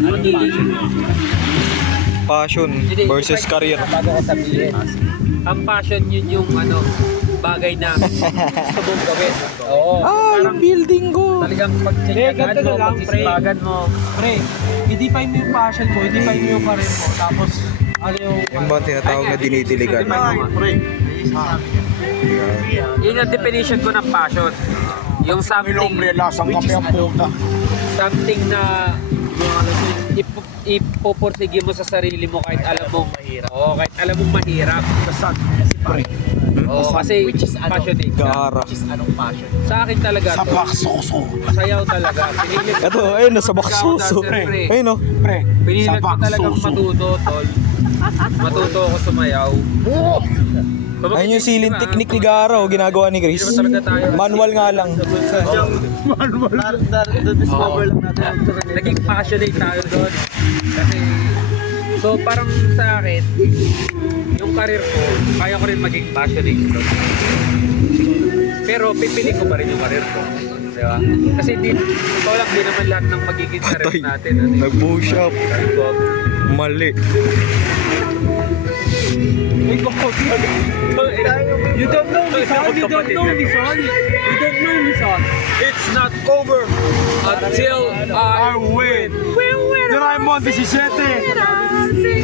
magiging Passion versus career. bago ko sabihin. Ang passion yun yung bagay na gusto mong gawin. Oo. Yung building ko. Talagang pagtsinyagaan ganito mo, na lang, pagsisipagan mo. Pre, i-define mo yung passion mo, i-define mo yung career mo, tapos ano yung... Yung ba tinatawag na dinidiligan? Yun ang definition ko ng passion. Yung something na ipupursige mo sa sarili mo kahit alam mong mahirap. Oo, kahit alam mong mahirap. Oo, kasi passionate ka. Gara. Anong passion? Sa akin talaga to. Sayaw talaga. Pinilit ko. Ito, ayun, nasa baksuso. Pre. Ayun, no? Pinilit ko talagang matuto, tol. Matuto ako sumayaw. Ayun yung ceiling technique ni Gara, ginagawa ni Chris. Manual nga lang. Discover lang natin. Naging passionate tayo doon. Kasi, so parang sa akin, yung career ko, kaya ko rin maging passionate doon. Pero pipili ko pa rin yung career ko. Di ba? Kasi ito lang din naman lahat ng magiging career Atay, natin. nag-push up. Mali. You don't know me, son. You don't know me, son. You don't know me, son. It's not over until I win. Then I'm on 17.